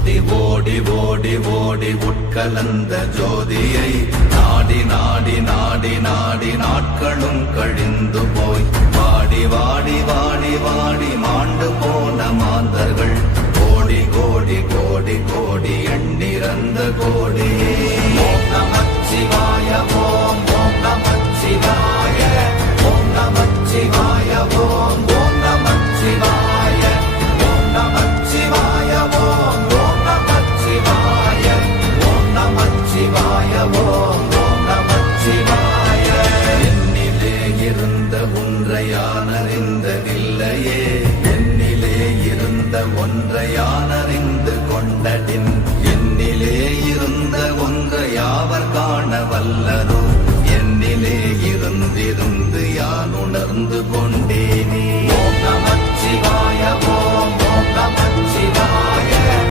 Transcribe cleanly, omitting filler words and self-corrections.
ஓடி ஓடி ஓடி ஓடி உட்கலந்த ஜோதியை நாடி நாடி நாடி நாடி நாட்களும் கழிந்து போய் வாடி வாடி வாடி வாடி மாண்டு போன மாந்தர்கள் கோடி கோடி கோடி கோடி எண்ணிறந்த